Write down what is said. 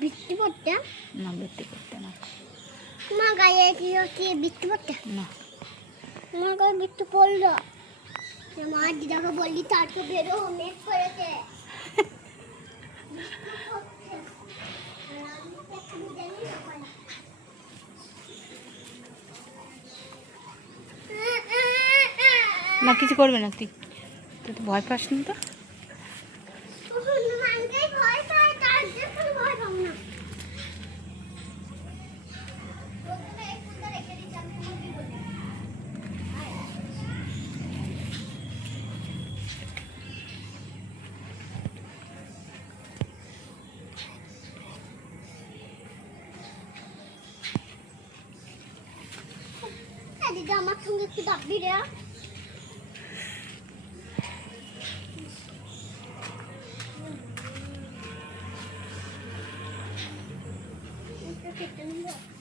বৃষ্টি পড়তে না, বৃষ্টি পড়তে না। মা গায়ে কি বৃষ্টি পড়তে না, আমার গায়ে বৃষ্টি পড়লো। মা দিদাকে বললি তারকে বেরো মেঘ করেছে। না কিছু করবে না, তুই তুই তো ভয় পাস না তো। দিদি আমার সঙ্গে একটু ডাকবি রে। Kita ketemu.